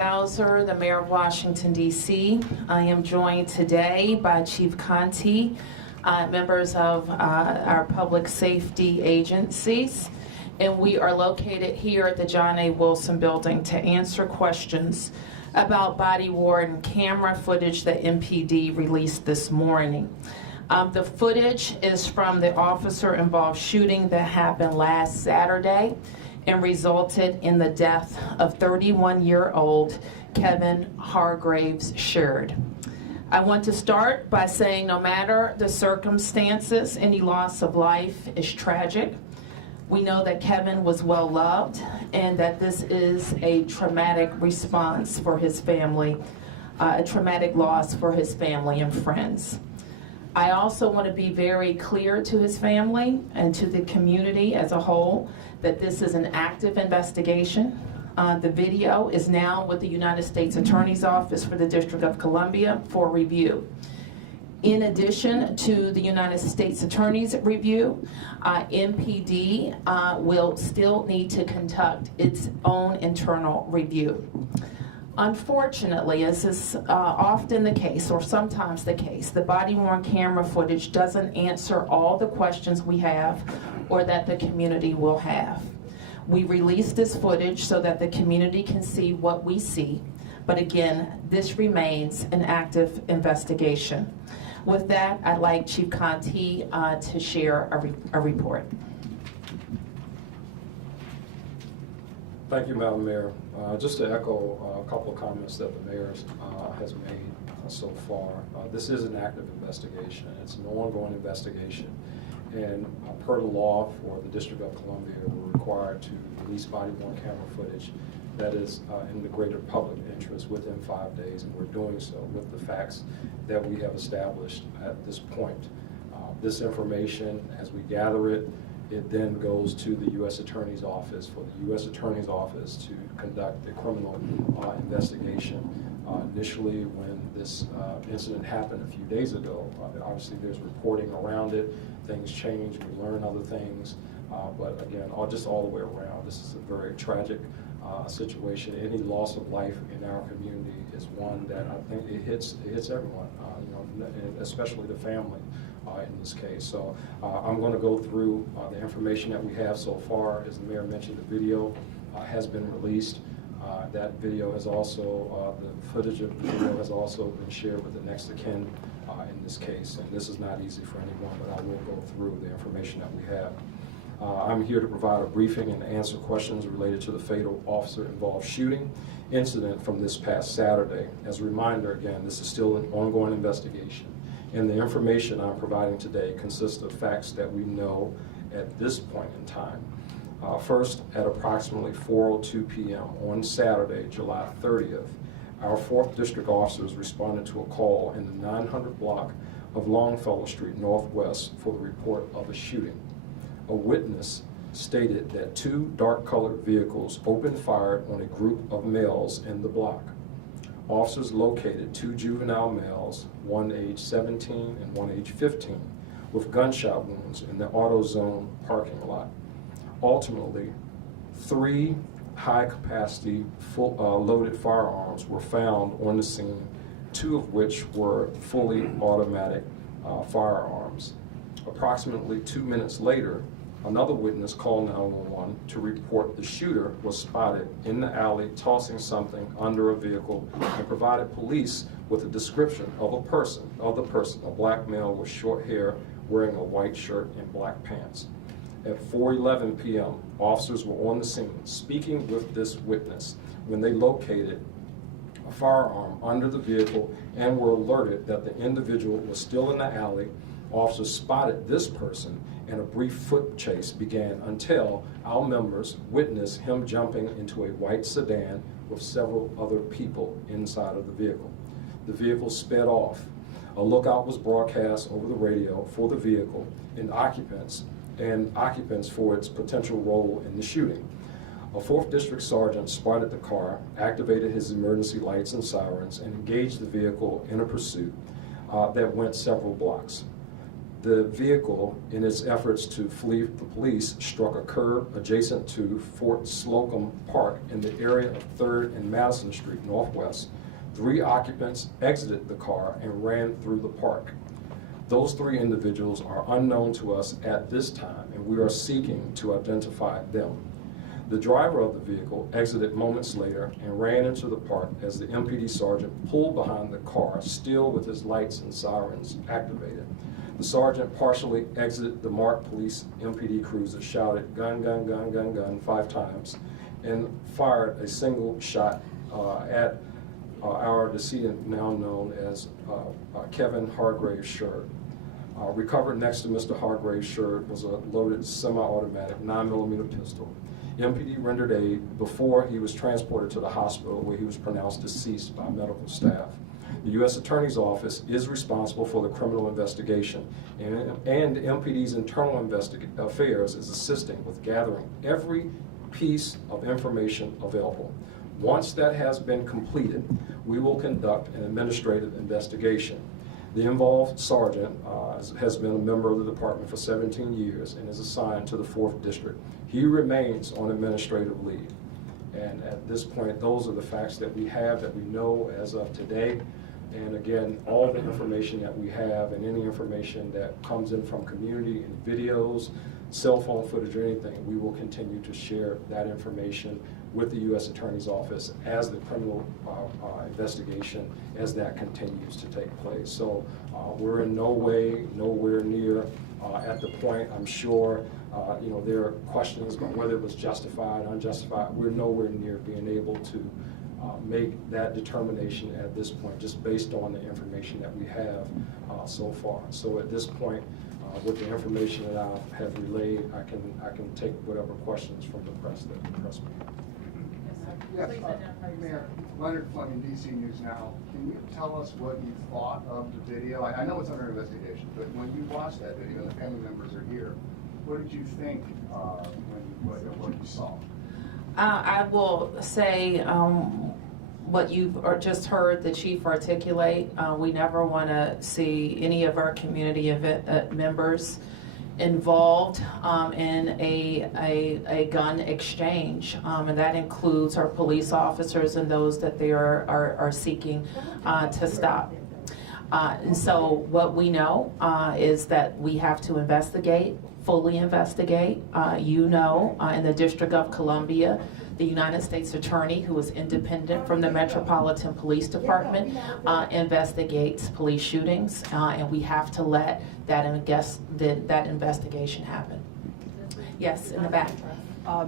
Bowser, the Mayor of Washington, D.C. I am joined today by Chief Contee, members of our public safety agencies, and we are located here at the John A. Wilson Building to answer questions about body-worn camera footage that MPD released this morning. The footage is from the officer-involved shooting that happened last Saturday and resulted in the death of 31-year-old Kevin Hargraves Sheard. I want to start by saying no matter the circumstances, any loss of life is tragic. We know that Kevin was well loved and that this is a traumatic response for his family, a traumatic loss for his family and friends. I also want to be very clear to his family and to the community as a whole that this is an active investigation. The video is now with the United States Attorney's Office for the District of Columbia for review. In addition to the United States Attorney's review, MPD will still need to conduct its own internal review. Unfortunately, as is often the case, or sometimes the case, the body-worn camera footage doesn't answer all the questions we have or that the community will have. We release this footage so that the community can see what we see, but again, this remains an active investigation. With that, I'd like Chief Contee to share a report. Thank you, Madam Mayor. Just to echo a couple of comments that the Mayor has made so far, this is an active investigation. It's an ongoing investigation. And per the law for the District of Columbia, we're required to release body-worn camera footage that is in the greater public interest within 5 days, and we're doing so with the facts that we have established at this point. This information, as we gather it, it then goes to the U.S. Attorney's Office for the U.S. Attorney's Office to conduct the criminal investigation. Initially, when this incident happened a few days ago, obviously there's reporting around it. Things change, we learn other things, but again, just all the way around, this is a very tragic situation. Any loss of life in our community is one that I think it hits everyone, especially the family. In this case. So I'm going to go through the information that we have so far. As the Mayor mentioned, the video has been released. That video has also, the footage of the video has also been shared with the next of kin in this case. And this is not easy for anyone, but I will go through the information that we have. I'm here to provide a briefing and answer questions related to the fatal officer-involved shooting incident from this past Saturday. As a reminder, again, this is still an ongoing investigation. And the information I'm providing today consists of facts that we know at this point in time. First, at approximately 4:02 p.m. on Saturday, July 30th, our 4th District officers responded to a call in the 900 block of Longfellow Street Northwest for the report of a shooting. A witness stated that 2 dark-colored vehicles opened fire on a group of males in the block. Officers located 2 juvenile males, one age 17 and one age 15, with gunshot wounds in the AutoZone parking lot. Ultimately, 3 high-capacity, loaded firearms were found on the scene, 2 of which were fully automatic firearms. Approximately 2 minutes later, another witness called 911 to report the shooter was spotted in the alley tossing something under a vehicle and provided police with a description of the person, a black male with short hair wearing a white shirt and black pants. At 4:11 p.m., officers were on the scene speaking with this witness when they located a firearm under the vehicle and were alerted that the individual was still in the alley. Officers spotted this person and a brief foot chase began until our members witnessed him jumping into a white sedan with several other people inside of the vehicle. The vehicle sped off. A lookout was broadcast over the radio for the vehicle and occupants for its potential role in the shooting. A 4th District Sergeant spotted the car, activated his emergency lights and sirens, and engaged the vehicle in a pursuit that went several blocks. The vehicle, in its efforts to flee the police, struck a curb adjacent to Fort Slocum Park in the area of 3rd and Madison Street Northwest. 3 occupants exited the car and ran through the park. Those 3 individuals are unknown to us at this time, and we are seeking to identify them. The driver of the vehicle exited moments later and ran into the park as the MPD sergeant pulled behind the car, still with his lights and sirens activated. The sergeant partially exited the marked police MPD cruiser, shouted, "Gun, gun, gun, gun, gun," 5 times, and fired a single shot at our decedent, now known as Kevin Hargrave's shirt. Recovered next to Mr. Hargrave's shirt was a loaded semi-automatic 9mm pistol. MPD rendered aid before he was transported to the hospital, where he was pronounced deceased by medical staff. The U.S. Attorney's Office is responsible for the criminal investigation, and MPD's internal affairs is assisting with gathering every piece of information available. Once that has been completed, we will conduct an administrative investigation. The involved sergeant has been a member of the department for 17 years and is assigned to the 4th District. He remains on administrative leave. And at this point, those are the facts that we have, that we know as of today. And again, all the information that we have and any information that comes in from community and videos, cell phone footage or anything, we will continue to share that information with the U.S. Attorney's Office as the criminal investigation, as that continues to take place. So we're in no way, nowhere near at the point, I'm sure, there are questions about whether it was justified, unjustified. We're nowhere near being able to make that determination at this point, just based on the information that we have so far. So at this point, with the information that I have relayed, I can take whatever questions from the press that the press may have. Yes, Mayor, Leonard Fleming, DC News Now. Can you tell us what you thought of the video? I know it's under investigation, but when you watched that video, and the family members are here, what did you think when what you saw? I will say what you've just heard the chief articulate. We never want to see any of our community members involved in a gun exchange, and that includes our police officers and those that they are seeking to stop. And so what we know is that we have to investigate, fully investigate. In the District of Columbia, the United States Attorney, who is independent from the Metropolitan Police Department, investigates police shootings, and we have to let that investigation happen. Yes, in the back.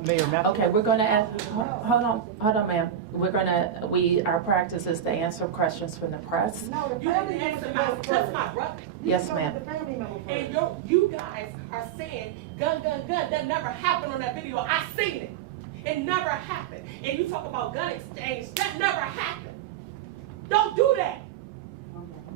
Mayor, Okay, we're going to ask. Hold on, ma'am. Our practice is to answer questions from the press. No, the family member that's my brother. Yes, ma'am. And you guys are saying gun, gun, gun. That never happened on that video. I seen it. It never happened. And you talk about gun exchange. That never happened. Don't do that.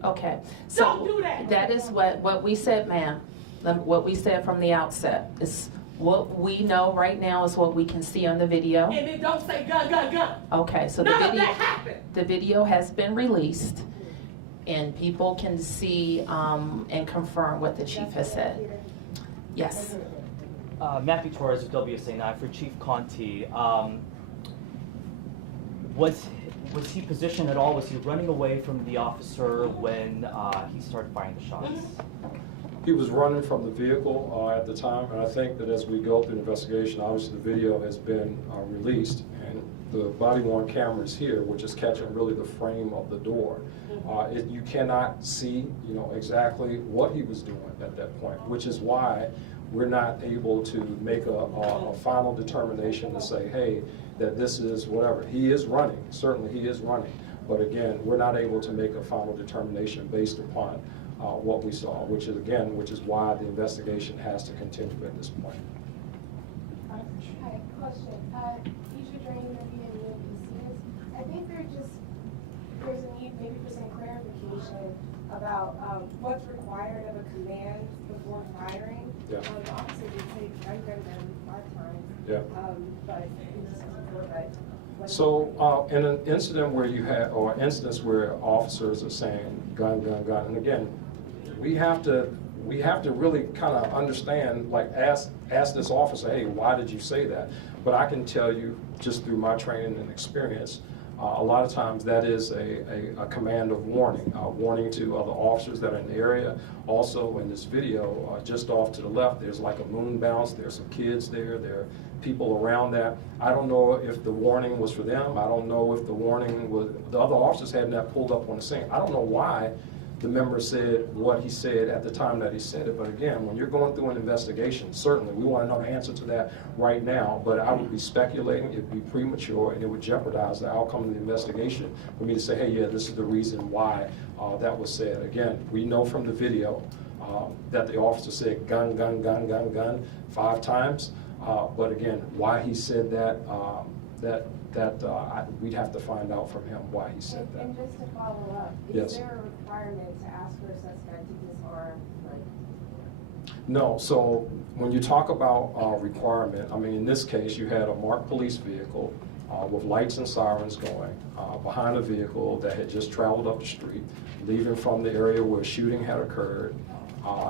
Okay. Don't do that. That is what we said, ma'am. What we said from the outset is what we know right now is what we can see on the video. And it don't say gun, gun, gun. Okay, so None of that happened. The video has been released, and people can see and confirm what the chief has said. Yes. Matthew Torres of WSA9 for Chief Conti. Was he positioned at all? Was he running away from the officer when he started firing the shots? He was running from the vehicle at the time, and I think that as we go through the investigation, obviously the video has been released, and the body-worn camera is here, which is catching really the frame of the door. You cannot see, exactly what he was doing at that point, which is why we're not able to make a final determination to say, hey, that this is whatever. He is running, certainly he is running, but again, we're not able to make a final determination based upon what we saw, which is why the investigation has to continue at this point. Hi, question. Keisha Drain, WNUPCs. I think there's a need maybe for some clarification about what's required of a command before firing. Yeah. The officer did say gun, gun, gun 5 times. Yeah. But So in an incident where you have, or incidents where officers are saying gun, gun, gun, and again, we have to we have to really kind of understand, like ask this officer, hey, why did you say that? But I can tell you, just through my training and experience, a lot of times that is a command of warning, warning to other officers that are in the area. Also in this video, just off to the left, there's like a moon bounce, there's some kids there are people around that. I don't know if the warning was for them. I don't know if the warning was, the other officers hadn't that pulled up on the scene. I don't know why the member said what he said at the time that he said it. But again, when you're going through an investigation, certainly we want to know the answer to that right now. But I would be speculating, it would be premature, and it would jeopardize the outcome of the investigation for me to say, hey, yeah, this is the reason why that was said. Again, we know from the video that the officer said gun, gun, gun, gun, gun 5 times. But again, why he said that, we'd have to find out from him why he said that. And just to follow up, Yes. is there a requirement to ask for a suspect to disarm, like? No, so when you talk about requirement, I mean, in this case, you had a marked police vehicle with lights and sirens going behind a vehicle that had just traveled up the street, leaving from the area where shooting had occurred.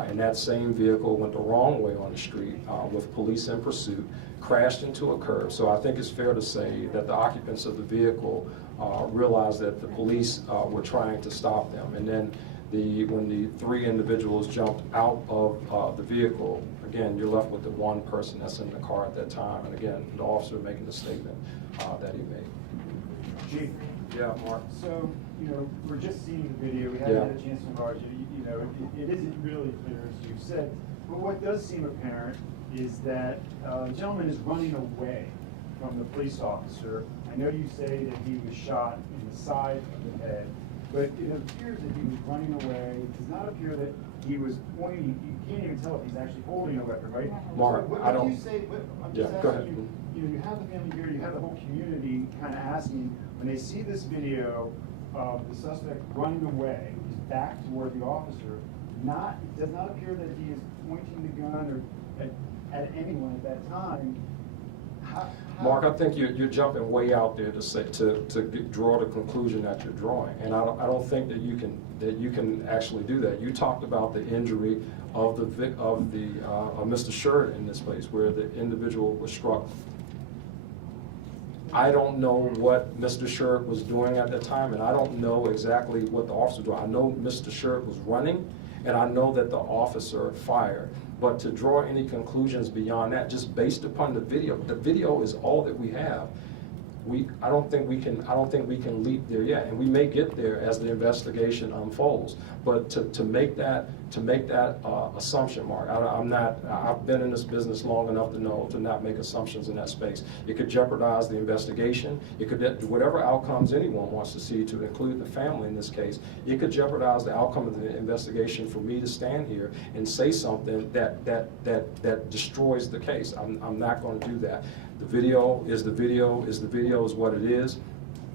And that same vehicle went the wrong way on the street with police in pursuit, crashed into a curb. So I think it's fair to say that the occupants of the vehicle realized that the police were trying to stop them. And then when the 3 individuals jumped out of the vehicle, again, you're left with the 1 person that's in the car at that time. And again, the officer making the statement that he made. Chief, Yeah, Mark. so, we're just seeing the video, we haven't had a chance to enlarge it, it isn't really clear, as you've said, but what does seem apparent is that the gentleman is running away from the police officer. I know you say that he was shot in the side of the head, but it appears that he was running away. It does not appear that he was pointing, you can't even tell if he's actually holding a weapon, right? Mark, So what I do don't- you say, I'm Yeah, just go asking ahead. you have the family here, you have the whole community kind of asking, when they see this video of the suspect running away, his back toward the officer, it does not appear that he is pointing the gun or at anyone at that time. Mark, I think you're jumping way out there to say draw the conclusion that you're drawing, and I don't think that you can actually do that. You talked about the injury of Mr. Shirt in this place, where the individual was struck. I don't know what Mr. Shirt was doing at that time, and I don't know exactly what the officer was doing. I know Mr. Shirt was running, and I know that the officer fired. But to draw any conclusions beyond that, just based upon the video is all that we have. I don't think we can leap there yet, and we may get there as the investigation unfolds. But to make that assumption, Mark, I've been in this business long enough to know to not make assumptions in that space. It could jeopardize the investigation. It could, whatever outcomes anyone wants to see, to include the family in this case, it could jeopardize the outcome of the investigation for me to stand here and say something that destroys the case. I'm not going to do that. The video is what it is.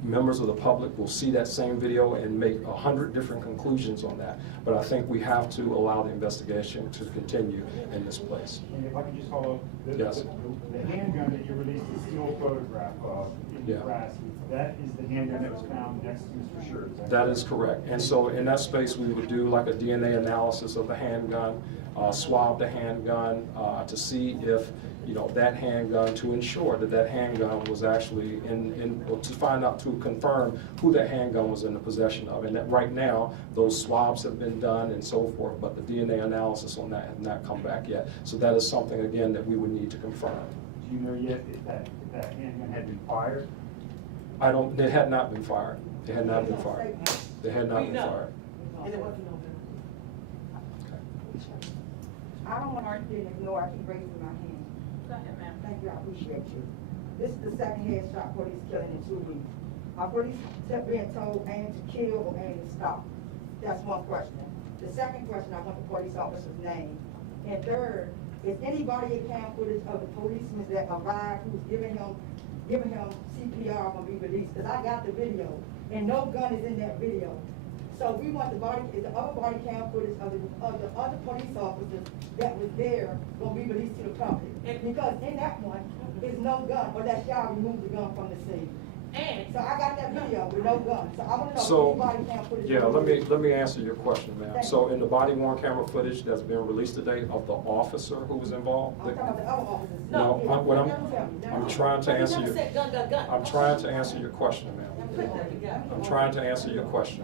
Members of the public will see that same video and make 100 different conclusions on that. But I think we have to allow the investigation to continue in this place. And if I could just follow, Yes. the handgun that you released the still photograph of in Yeah. the grass, that is the handgun that was found next to Mr. Shirt. That is correct. And so in that space, we would do like a DNA analysis of the handgun, swab the handgun to see if, that handgun, to ensure that handgun was actually or to find out, to confirm who that handgun was in the possession of. And that right now, those swabs have been done and so forth, but the DNA analysis on that has not come back yet. So that is something, again, that we would need to confirm. Do you know yet if that handgun had been fired? It had not been fired. It had not been fired. It had not been fired. And it wasn't no gun. I don't want to get ignored. I keep raising my hand. Go ahead, ma'am. Thank you, I appreciate you. This is the second headshot police killing in 2 weeks. Are police being told aim to kill or aim to stop? That's one question. The second question, I want the police officer's name. And third, is anybody in cam footage of the policeman that arrived who's giving him CPR gonna be released? Because I got the video, and no gun is in that video. So we want the other body cam footage of the other police officers that was there gonna be released to the public. Because in that one is no gun, unless y'all remove the gun from the scene. And So I got that video with no gun, so I wanna know So, if anybody can put it. Yeah, let me answer your question, ma'am. So in the body worn camera footage that's been released today of the officer who was involved, I'm talking about the other officers. No, Yeah, what I'm- never tell me, never I'm tell me. trying to but he answer never your, said gun, gun, gun. I'm trying to answer your question, ma'am. Put that together. I'm trying to answer your question.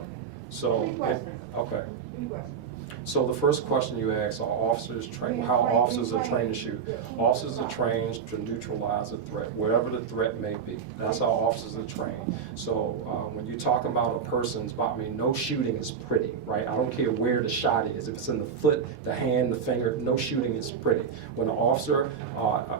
So, Three questions. okay. Three questions. So the first question you asked, are officers trained, how officers are trained to shoot? Officers are trained to neutralize a threat, whatever the threat may be. That's how officers are trained. So when you talk about a person's body, I mean, no shooting is pretty, right? I don't care where the shot is. If it's in the foot, the hand, the finger, no shooting is pretty. When an officer,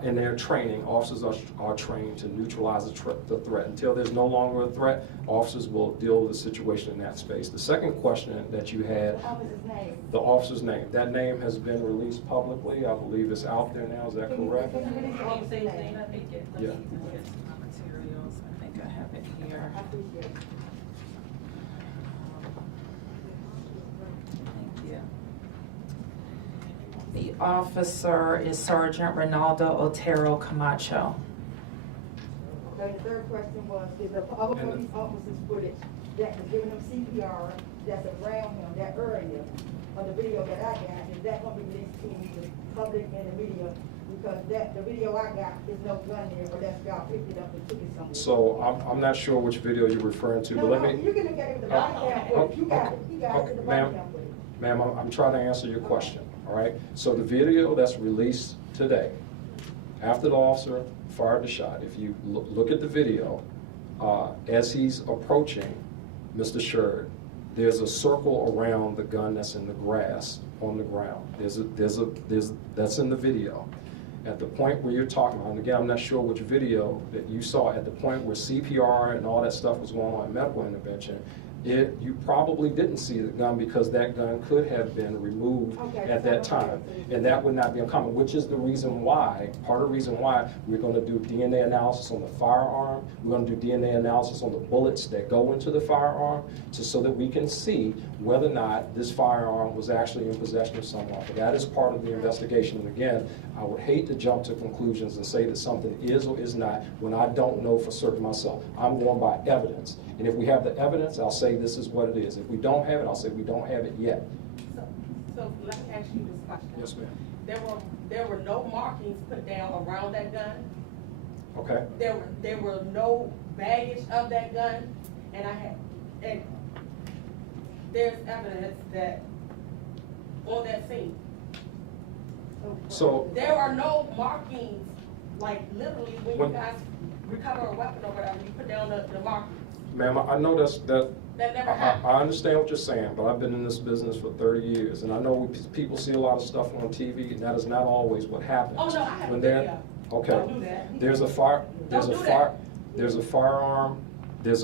in their training, officers are trained to neutralize the threat. Until there's no longer a threat, officers will deal with the situation in that space. The second question that you had, The officer's name. the officer's name. That name has been released publicly. I believe it's out there now. Is that correct? Can you release the officer's name? Let me get Yeah. my materials. I think I have it here. I appreciate it. Thank you. The officer is Sergeant Ronaldo Otero Camacho. Okay, the third question was, is the other And the- police officers footage that was giving them CPR, that's around him, that area of the video that I got, is that gonna be released to the public and the media? Because the video I got, there's no gun there, or that's y'all picked it up and took it somewhere. So I'm not sure which video you're referring to, No, but let no, me, you can look at it with the body cam footage, you got it, you got it with the body Ma'am. cam footage. ma'am, I'm trying to answer your question, all right? So the video that's released today, after the officer fired the shot, if you look at the video, as he's approaching Mr. Sherd, there's a circle around the gun that's in the grass on the ground. That's in the video. At the point where you're talking about, and again, I'm not sure which video that you saw, at the point where CPR and all that stuff was going on in medical intervention, you probably didn't see the gun because that gun could have been removed Okay, at that time. And that would not be uncommon, which is the reason why, part of the reason why we're going to do DNA analysis on the firearm. We're going to do DNA analysis on the bullets that go into the firearm so that we can see whether or not this firearm was actually in possession of someone. But that is part of the investigation. And again, I would hate to jump to conclusions and say that something is or is not when I don't know for certain myself. I'm going by evidence. And if we have the evidence, I'll say this is what it is. If we don't have it, I'll say we don't have it yet. So let me ask you this question. Yes, ma'am. There were no markings put down around that gun. Okay? There were no baggage of that gun, and there's evidence that on that scene. So, There are no markings, like literally when you When- guys recover a weapon or whatever, you put down the markings. ma'am, I know that That never I happened. understand what you're saying, but I've been in this business for 30 years, and I know people see a lot of stuff on TV, and that is not always what happens. Oh, no, I have a When they're- video. Okay. Don't do that. There's a firearm, there's a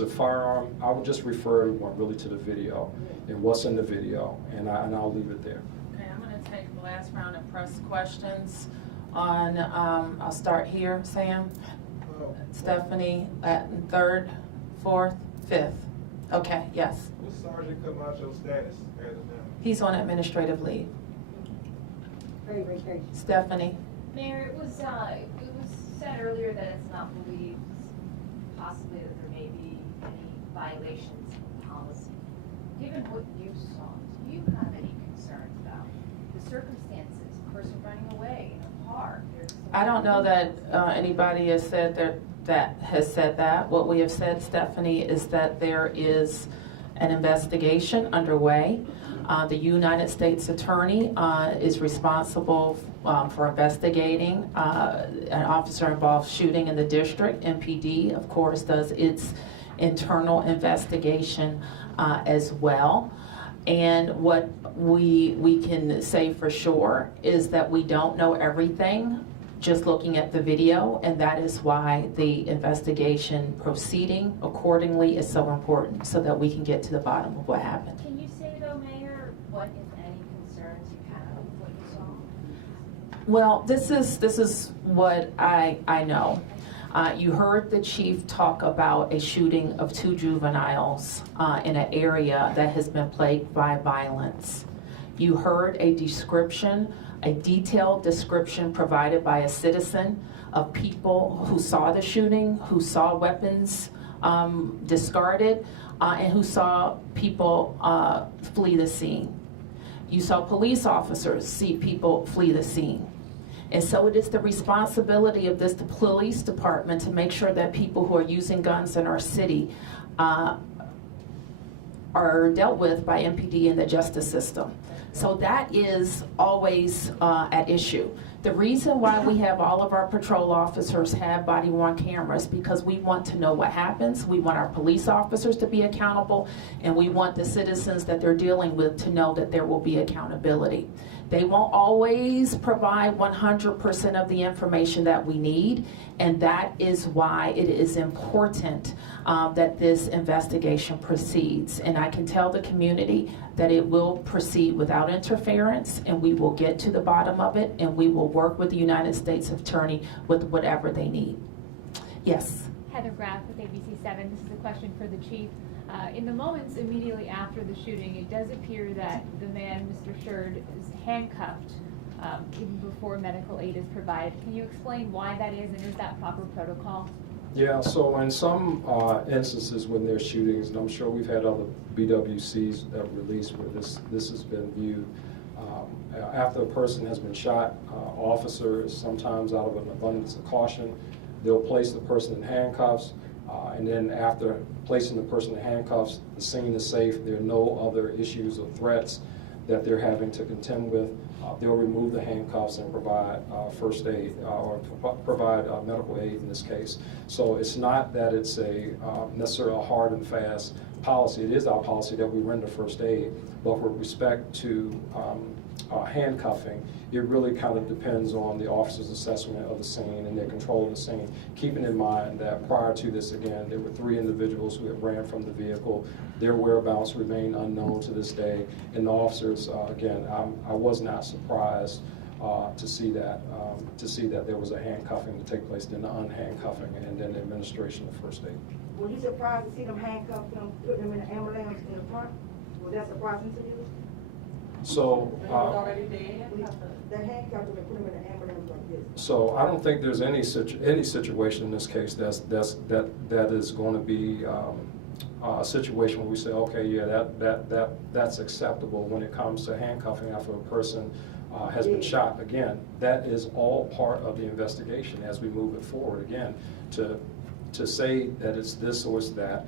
firearm, I would just refer everyone really to the video, and what's in the video, and I'll leave it there. Okay, I'm gonna take the last round of press questions on, I'll start here, Sam. Stephanie, at third, fourth, fifth. Okay, yes. What's Sergeant Camacho's status as of now? He's on administrative leave. Hey, vacation. Stephanie, Mayor, it was said earlier that it's not believed possibly that there may be any violations of policy. Given what you saw, do you have any concerns about the circumstances, a person running away in a park? I don't know that anybody has said that has said that. What we have said, Stephanie, is that there is an investigation underway. The United States Attorney is responsible for investigating an officer-involved shooting in the district. MPD, of course, does its internal investigation as well. And what we can say for sure is that we don't know everything just looking at the video, and that is why the investigation proceeding accordingly is so important, so that we can get to the bottom of what happened. Can you say though, Mayor, what if any concerns you have with what you saw? Well, this is what I know. You heard the chief talk about a shooting of 2 juveniles in an area that has been plagued by violence. You heard a detailed description provided by a citizen of people who saw the shooting, who saw weapons discarded, and who saw people flee the scene. You saw police officers see people flee the scene. And so it is the responsibility of the police department to make sure that people who are using guns in our city are dealt with by MPD and the justice system. So that is always at issue. The reason why we have all of our patrol officers have body-worn cameras, because we want to know what happens. We want our police officers to be accountable, and we want the citizens that they're dealing with to know that there will be accountability. They won't always provide 100% of the information that we need, and that is why it is important that this investigation proceeds. And I can tell the community that it will proceed without interference, and we will get to the bottom of it, and we will work with the United States Attorney with whatever they need. Yes? Heather Graff with ABC7. This is a question for the chief. In the moments immediately after the shooting, it does appear that the man, Mr. Sherd, is handcuffed even before medical aid is provided. Can you explain why that is, and is that proper protocol? Yeah, so in some instances when there's shootings, and I'm sure we've had other BWCs that released where this has been viewed, after a person has been shot, officers, sometimes out of an abundance of caution, they'll place the person in handcuffs, and then after placing the person in handcuffs, the scene is safe, there are no other issues or threats that they're having to contend with. They'll remove the handcuffs and provide first aid or provide medical aid in this case. So it's not that it's a necessarily a hard and fast policy. It is our policy that we render first aid, but with respect to handcuffing, it really kind of depends on the officer's assessment of the scene and their control of the scene, keeping in mind that prior to this, again, there were 3 individuals who had ran from the vehicle. Their whereabouts remain unknown to this day, and the officers, again, I was not surprised to see that there was a handcuffing to take place, then the unhandcuffing, and then the administration of first aid. Were you surprised to see them handcuff them, put them in the ambulance in the front? Was that surprising to you? So, They handcuffed them and put them in the ambulance like this. so I don't think there's any situation in this case that is going to be a situation where we say, okay, yeah, that's acceptable when it comes to handcuffing after a person has been shot. Again, that is all part of the investigation as we move it forward. Again, to say that it's this or it's that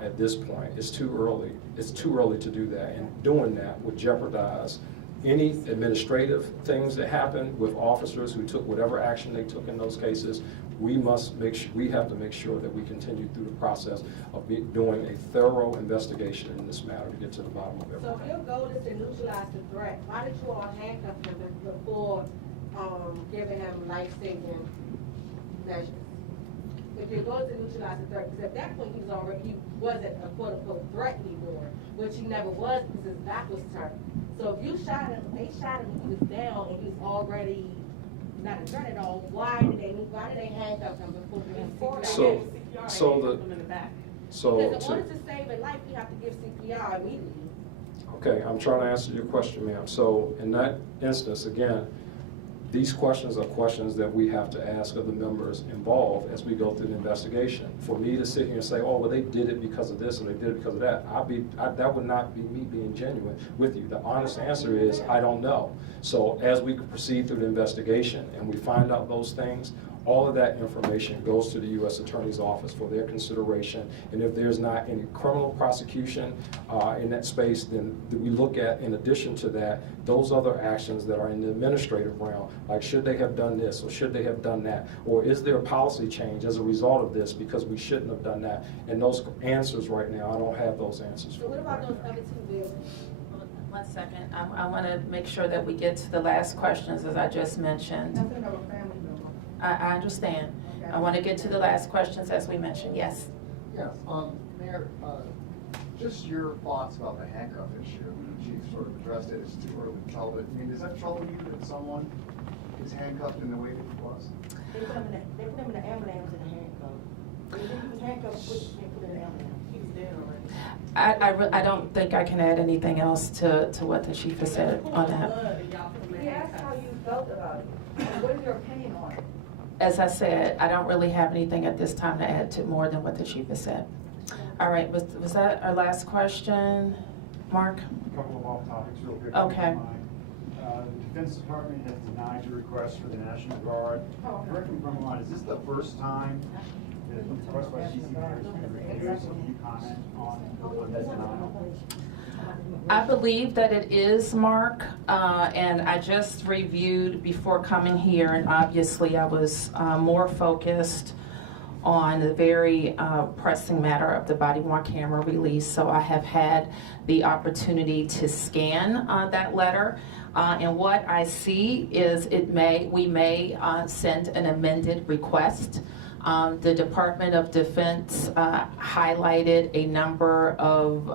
at this point, it's too early. It's too early to do that, and doing that would jeopardize any administrative things that happen with officers who took whatever action they took in those cases. We have to make sure that we continue through the process of doing a thorough investigation in this matter to get to the bottom of everything. So if your goal is to neutralize the threat, why did you all handcuff him before giving him life-saving measures? If your goal is to neutralize the threat, because at that point he wasn't a quote-unquote threat anymore, which he never was because his back was turned. So if you shot him, they shot him, he was down and he was already not a threat at all. Why did they handcuff him before? Because in order to save a life, you have to give CPR immediately. Okay, I'm trying to answer your question, ma'am. So in that instance, again, these questions are questions that we have to ask of the members involved as we go through the investigation. For me to sit here and say, oh, well, they did it because of this or they did it because of that, that would not be me being genuine with you. The honest answer is, I don't know. So as we proceed through the investigation and we find out those things, all of that information goes to the U.S. Attorney's Office for their consideration. And if there's not any criminal prosecution in that space, then we look at, in addition to that, those other actions that are in the administrative realm, like should they have done this or should they have done that? Or is there a policy change as a result of this because we shouldn't have done that? And those answers right now, I don't have those answers for So what you about right those now. other 2 buildings? 1 second. I want to make sure that we get to the last questions, as I just mentioned. Nothing of a family member. I understand. I want to get to the last questions, as we mentioned. Yes. Yes, Mayor, just your thoughts about the handcuff issue. The chief sort of addressed it, it's too early to tell, but I mean, does that trouble you that someone is handcuffed in the way that he was? They put him in the ambulance in the handcuff. He was handcuffed, put in the ambulance. He was dead already. I don't think I can add anything else to what the chief has said on that. He asked how you felt about it. What is your opinion on it? As I said, I don't really have anything at this time to add to more than what the chief has said. All right, was that our last question, Mark? A couple of off topics real quick. Okay. The Defense Department has denied your request for the National Guard. Correct me if I'm wrong, is this the first time that a request by CCD has been refused? Can you comment on that denial? I believe that it is, Mark, and I just reviewed before coming here, and obviously I was more focused on the very pressing matter of the body-worn camera release, so I have had the opportunity to scan that letter, and what I see is we may send an amended request. The Department of Defense highlighted a number of,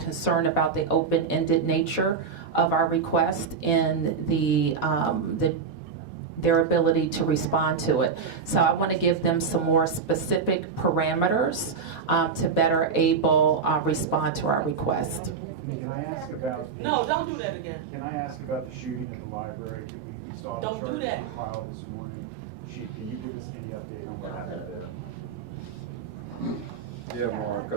concern about the open-ended nature of our request and their ability to respond to it. So I want to give them some more specific parameters to better respond to our request. Can I ask about? No, don't do that again. Can I ask about the shooting at the library? We saw the Don't do charges that. on file this morning. Chief, can you give us any update on what happened there? Yeah, Mark.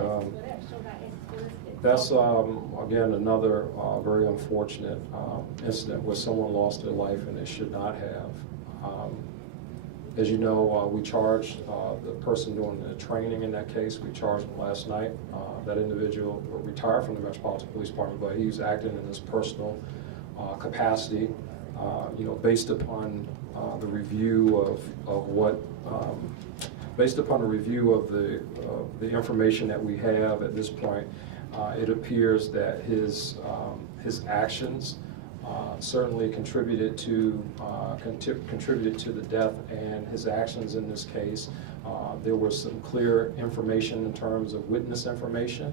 That's, again, another very unfortunate incident where someone lost their life and they should not have. As you know, we charged the person doing the training in that case. We charged him last night. That individual retired from the Metropolitan Police Department, but he was acting in his personal capacity, based upon the review of what based upon a review of the information that we have at this point, it appears that his actions certainly contributed to the death, and his actions in this case, there was some clear information in terms of witness information.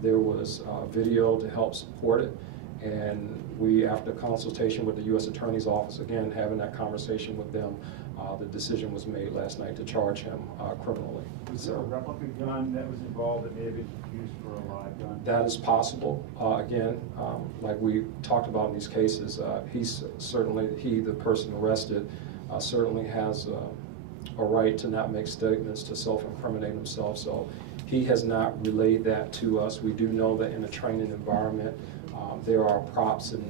There was video to help support it. And we, after consultation with the U.S. Attorney's Office, again, having that conversation with them, the decision was made last night to charge him criminally. Was there a replica gun that was involved that may have been used for a live gun? That is possible. Again, like we talked about in these cases, the person arrested, certainly has a right to not make statements to self-incriminate himself. So he has not relayed that to us. We do know that in a training environment, there are props and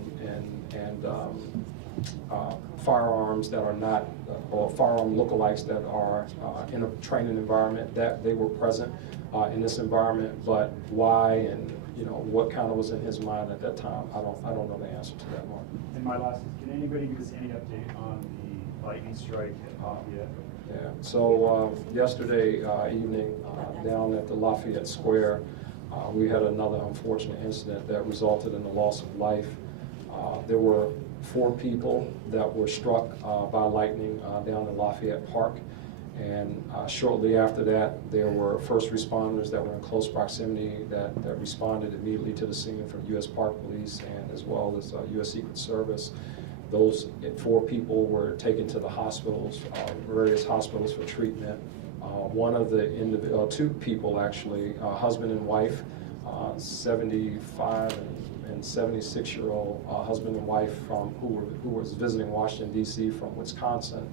firearms that are not, or firearm lookalikes that are in a training environment, that they were present in this environment, but why and what kind of was in his mind at that time, I don't know the answer to that, Mark. And my last is, can anybody give us any update on the lightning strike at Lafayette? Yeah, so yesterday evening down at the Lafayette Square, we had another unfortunate incident that resulted in the loss of life. There were 4 people that were struck by lightning down in Lafayette Park, and shortly after that, there were first responders that were in close proximity that responded immediately to the scene from U.S. Park Police and as well as U.S. Secret Service. Those 4 people were taken to the hospitals, various hospitals for treatment. One of the 2 people actually, husband and wife, 75 and 76-year-old husband and wife who was visiting Washington D.C. from Wisconsin.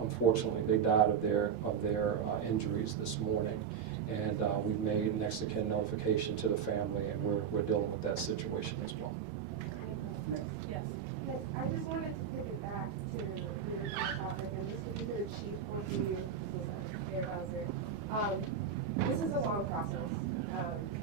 Unfortunately, they died of their injuries this morning, and we've made next of kin notification to the family, and we're dealing with that situation as well. Yes, I just wanted to pivot back to the original topic, and this would be the chief or the advisor. This is a long process,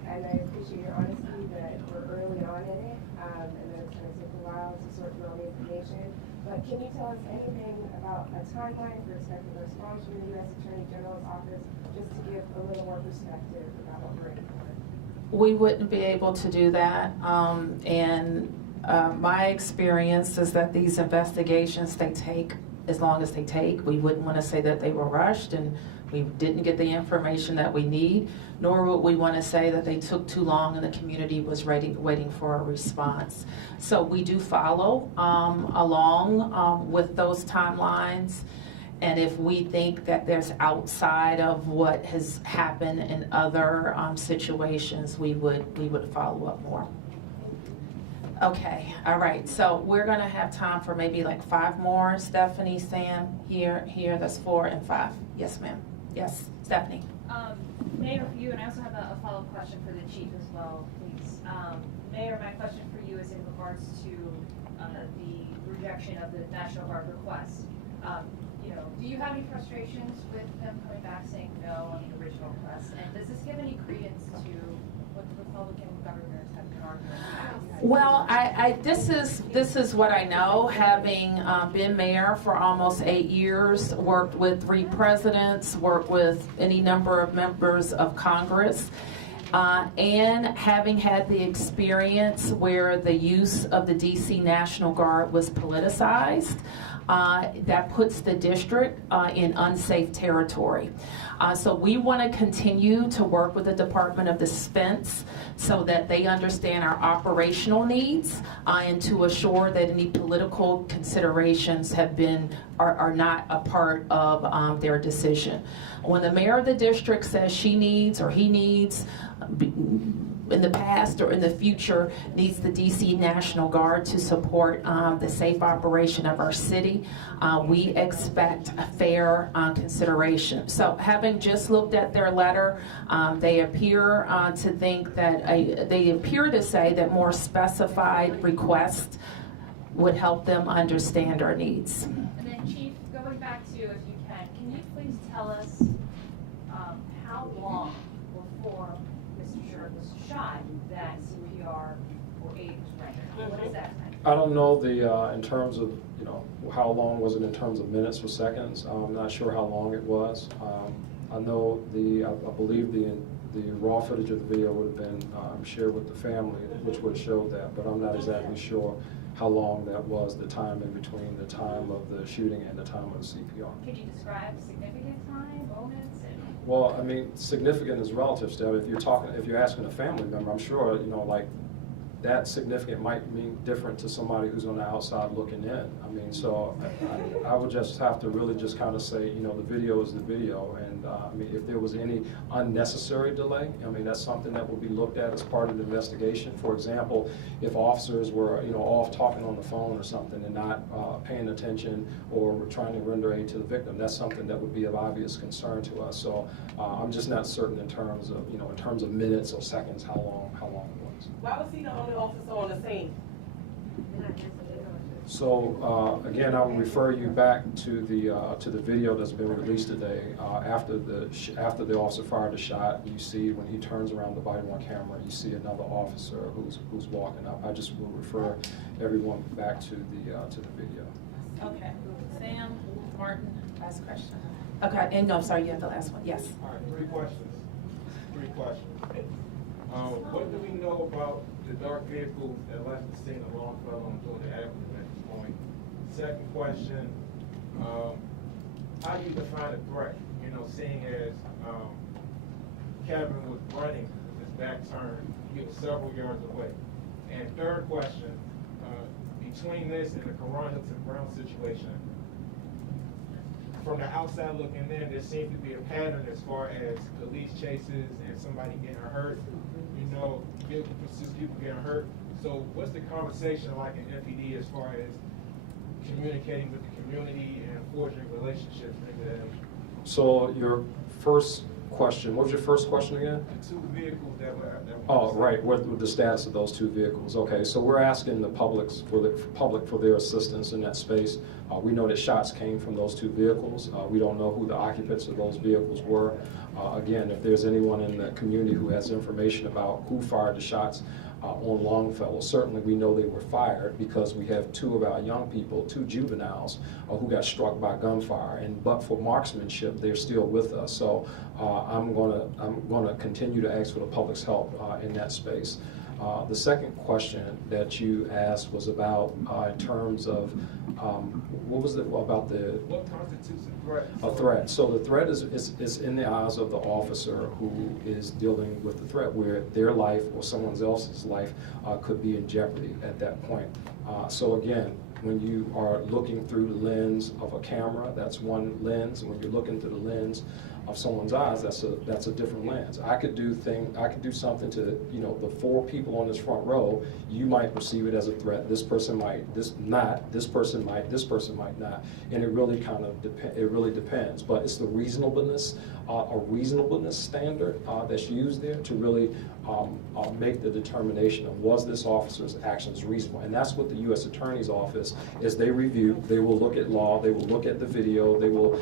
and I appreciate your honesty that we're early on in it, and that it's going to take a while to sort through all the information. But can you tell us anything about a timeline for expected response from the U.S. Attorney General's office, just to give a little more perspective about what we're in for? We wouldn't be able to do that, my experience is that these investigations, they take as long as they take. We wouldn't want to say that they were rushed and we didn't get the information that we need, nor would we want to say that they took too long and the community was waiting for a response. So we do follow along with those timelines, and if we think that there's outside of what has happened in other situations, we would follow up more. Okay, all right, so we're gonna have time for maybe like 5 more. Stephanie, Sam, here, that's 4 and 5. Yes, ma'am. Yes, Stephanie. Mayor, for you, and I also have a follow-up question for the chief as well, please. Mayor, my question for you is in regards to the rejection of the National Guard request. Do you have any frustrations with them coming back saying no on the original request? And does this give any credence to what the Republican governors have been arguing? Well, this is what I know, having been mayor for almost 8 years, worked with 3 presidents, worked with any number of members of Congress, and having had the experience where the use of the DC National Guard was politicized. That puts the district in unsafe territory. So we want to continue to work with the Department of Defense so that they understand our operational needs and to assure that any political considerations are not a part of their decision. When the mayor of the district says she needs or he needs, in the past or in the future, needs the DC National Guard to support the safe operation of our city, we expect a fair consideration. So having just looked at their letter, they appear to say that more specified requests would help them understand our needs. And then Chief, going back to, if you can you please tell us how long before Mr. Sherd was shot that CPR or aid was rendered? What is that time? I don't know in terms of, how long was it in terms of minutes or seconds. I'm not sure how long it was. I know I believe the raw footage of the video would have been shared with the family, which would have showed that, but I'm not exactly sure how long that was, the time in between the time of the shooting and the time of the CPR. Could you describe significant time, moments? Well, I mean, significant is relative, Steph. If you're asking a family member, I'm sure, like that significant might mean different to somebody who's on the outside looking in. I mean, so I would just have to really just kind of say, the video is the video. And I mean, if there was any unnecessary delay, I mean, that's something that will be looked at as part of the investigation. For example, if officers were, off talking on the phone or something and not paying attention or were trying to render aid to the victim, that's something that would be of obvious concern to us. So I'm just not certain in terms of minutes or seconds how long it was. Why was he the only officer on the scene? So again, I will refer you back to the video that's been released today. After the officer fired the shot, you see when he turns around the body-worn camera, you see another officer who's walking up. I just will refer everyone back to the video. Okay, Sam, Martin, last question. Okay, and no, sorry, you have the last one. Yes. All right, 3 questions. What do we know about the dark vehicle that left the scene of Longfellow and Jordan Avenue at this point? Second question, how do you define a threat? Seeing as Kevin was running with his back turned, he was several yards away. And third question, between this and the Karan Hilton Brown situation, from the outside looking in, there seems to be a pattern as far as police chases and somebody getting hurt. Vehicle pursuits, people getting hurt. So what's the conversation like in MPD as far as communicating with the community and forging relationships? So your first question, what was your first question again? The 2 vehicles that were Oh, right, with the status of those 2 vehicles. Okay, so we're asking the public for their assistance in that space. We know that shots came from those 2 vehicles. We don't know who the occupants of those vehicles were. Again, if there's anyone in the community who has information about who fired the shots on Longfellow, certainly we know they were fired because we have 2 of our young people, 2 juveniles, who got struck by gunfire. But for marksmanship, they're still with us. So I'm gonna continue to ask for the public's help in that space. The second question that you asked was about in terms of what was it about the what constitutes a threat? A threat. So the threat is in the eyes of the officer who is dealing with the threat, where their life or someone else's life could be in jeopardy at that point. So again, when you are looking through the lens of a camera, that's one lens. When you're looking through the lens of someone's eyes, that's a different lens. I could do something to, you know, the 4 people on this front row. You might perceive it as a threat. This person might, this person might, this person might not. And it really kind of depends. But it's the reasonableness, a reasonableness standard that's used there to really make the determination of was this officer's actions reasonable. And that's what the U.S. Attorney's Office is. They review, they will look at law, they will look at the video, they will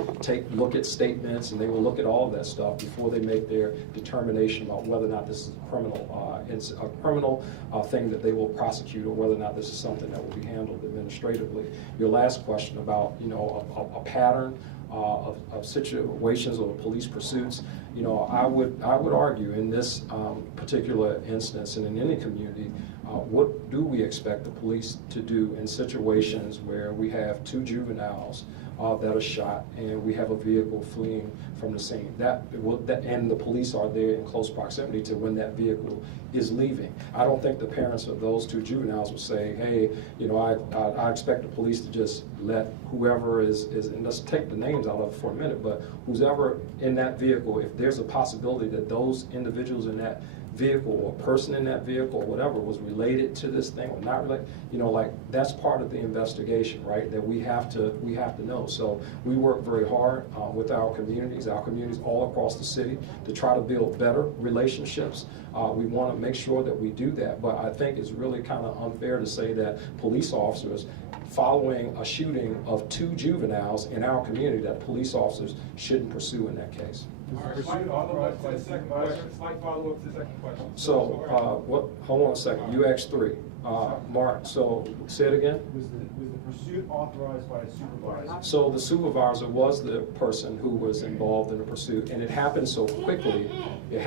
look at statements, and they will look at all of that stuff before they make their determination about whether or not this is a criminal thing that they will prosecute, or whether or not this is something that will be handled administratively. Your last question about, you know, a pattern of situations or police pursuits, you know, I would argue in this particular instance and in any community, what do we expect the police to do in situations where we have 2 juveniles that are shot and we have a vehicle fleeing from the scene? And the police are there in close proximity to when that vehicle is leaving. I don't think the parents of those 2 juveniles would say, hey, you know, I expect the police to just let whoever is, and let's take the names out of it for a minute, but who's ever in that vehicle, if there's a possibility that those individuals in that vehicle or person in that vehicle or whatever was related to this thing or not related, you know, like that's part of the investigation, right? That we have to know. So we work very hard with our communities all across the city to try to build better relationships. We want to make sure that we do that, but I think it's really kind of unfair to say that police officers following a shooting of 2 juveniles in our community that police officers shouldn't pursue in that case. All right, slight follow-up to the second question. So, hold on a second, you asked 3. Mark, so say it again? Was the pursuit authorized by a supervisor? So the supervisor was the person who was involved in the pursuit, and it happened so quickly. The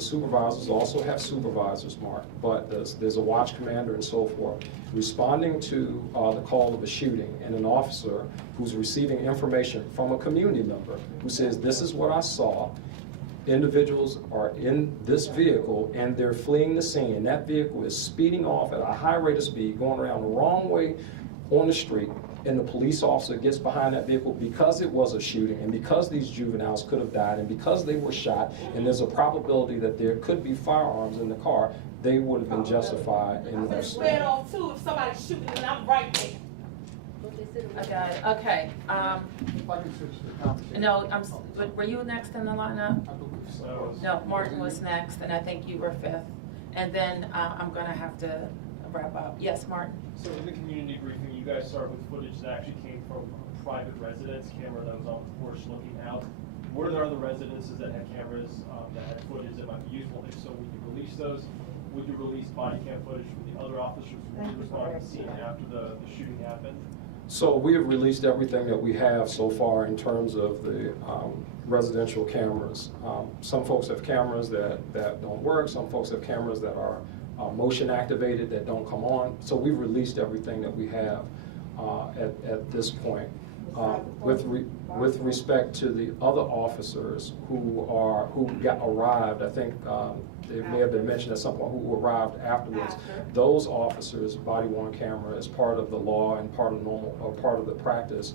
supervisors also have supervisors, Mark, but there's a watch commander and so forth. Responding to the call of a shooting, and an officer who's receiving information from a community member who says, this is what I saw. Individuals are in this vehicle and they're fleeing the scene, and that vehicle is speeding off at a high rate of speed, going around the wrong way on the street, and the police officer gets behind that vehicle because it was a shooting and because these juveniles could have died and because they were shot and there's a probability that there could be firearms in the car, they would have been justified in their It's squared off too if somebody's shooting and I'm right there. I got it. Okay. If I can switch the conversation. No, were you next in the lineup? I believe so. No, Martin was next, and I think you were 5th. And then I'm going to have to wrap up. Yes, Martin? So in the community briefing, you guys started with footage that actually came from a private residence camera that was on the porch looking out. Were there other residences that had cameras that had footage that might be useful? If so, would you release those? Would you release body cam footage from the other officers who responded to the scene after the shooting happened? So we have released everything that we have so far in terms of the residential cameras. Some folks have cameras that don't work. Some folks have cameras that are motion activated that don't come on. So we've released everything that we have at this point. With respect to the other officers who arrived, I think it may have been mentioned at some point, who arrived afterwards. Those officers' body-worn camera is part of the law and part of the practice.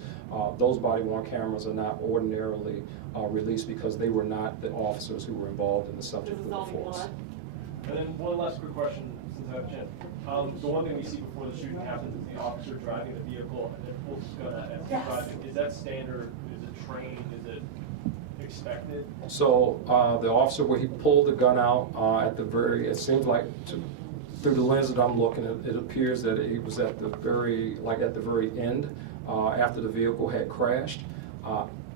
Those body-worn cameras are not ordinarily released because they were not the officers who were involved in the subject of the force. And then one last quick question, since I have a chance. The one thing we see before the shooting happens is the officer driving the vehicle and then pulls his gun out and driving. Is that standard? Is it trained? Is it expected? So the officer, where he pulled the gun out at the very, it seems like through the lens that I'm looking at, it appears that he was at the very end after the vehicle had crashed.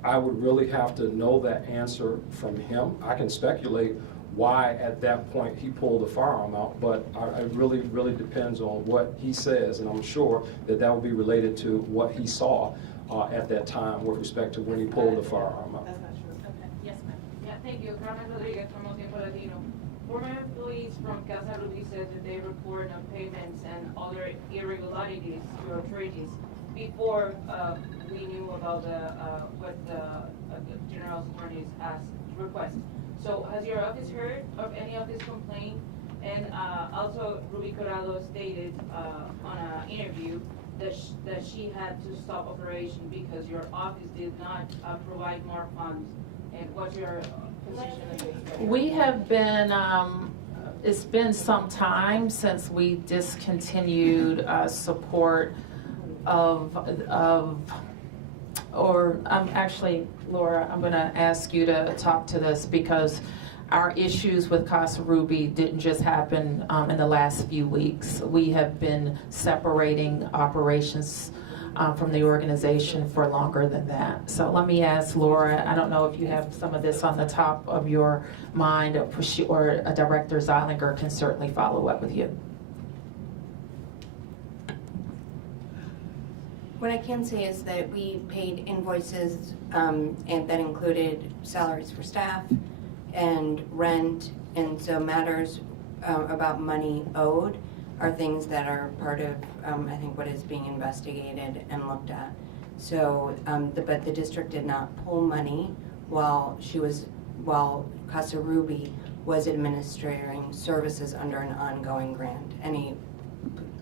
I would really have to know that answer from him. I can speculate why at that point he pulled the firearm out, but it really depends on what he says, and I'm sure that will be related to what he saw at that time with respect to when he pulled the firearm out. That's not true. Okay. Yes, ma'am. Yeah, thank you. Carmen Rodriguez from El Tiempo Latino. Former employees from Casa Ruby said that they report on payments and other irregularities to authorities before we knew about what the General Attorney's request. So has your office heard of any of this complaint? And also Ruby Corrado stated on an interview that she had to stop operation because your office did not provide more funds? And what's your position against that? We have been, it's been some time since we discontinued support actually, Laura, I'm gonna ask you to talk to this because our issues with Casa Ruby didn't just happen in the last few weeks. We have been separating operations from the organization for longer than that. So let me ask Laura, I don't know if you have some of this on the top of your mind, or Director Zeilinger can certainly follow up with you. What I can say is that we paid invoices and that included salaries for staff and rent, and so matters about money owed are things that are part of, I think, what is being investigated and looked at. So, but the district did not pull money while Casa Ruby was administering services under an ongoing grant.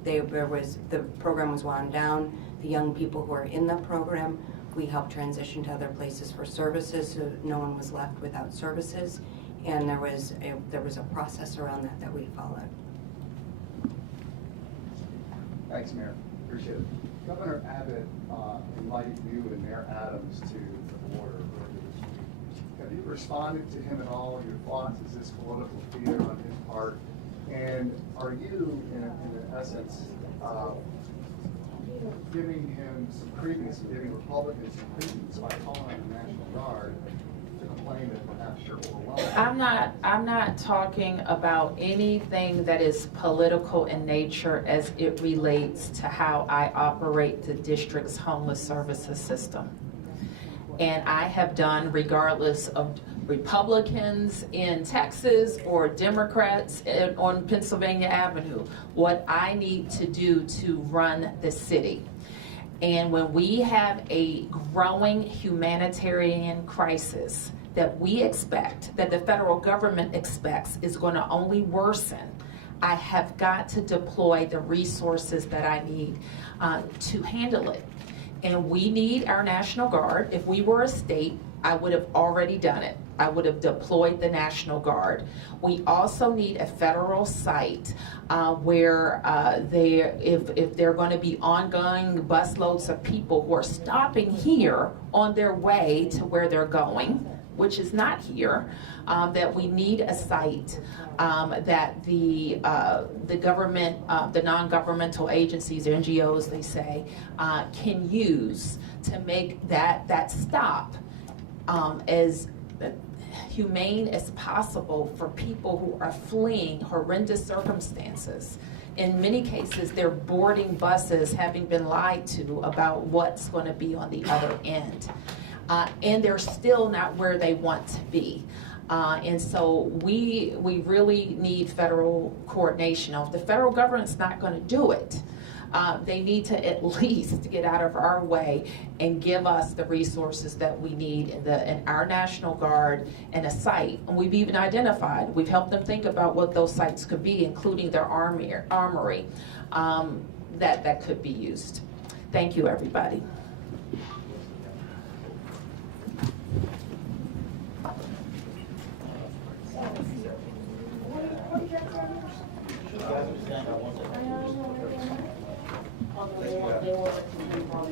The program was wound down. The young people who are in the program, we helped transition to other places for services, so no one was left without services. And there was a process around that we followed. Thanks, Mayor. Appreciate it. Governor Abbott invited you and Mayor Adams to the border earlier this week. Have you responded to him at all? Your thoughts? Is this political theater on his part? And are you, in essence, giving him some credence, giving Republicans some credence by calling on the National Guard to complain that perhaps you're overwhelmed? I'm not talking about anything that is political in nature as it relates to how I operate the district's homeless services system. And I have done, regardless of Republicans in Texas or Democrats on Pennsylvania Avenue, what I need to do to run the city. And when we have a growing humanitarian crisis that we expect, that the federal government expects is going to only worsen, I have got to deploy the resources that I need to handle it. And we need our National Guard. If we were a state, I would have already done it. I would have deployed the National Guard. We also need a federal site where if there are going to be ongoing busloads of people who are stopping here on their way to where they're going, which is not here, that we need a site that the government, the non-governmental agencies, NGOs, they say, can use to make that stop as humane as possible for people who are fleeing horrendous circumstances. In many cases, they're boarding buses having been lied to about what's going to be on the other end. And they're still not where they want to be. And so we really need federal coordination. Now, if the federal government's not going to do it, they need to at least get out of our way and give us the resources that we need in our National Guard and a site. And we've even identified, we've helped them think about what those sites could be, including their armory that could be used. Thank you, everybody.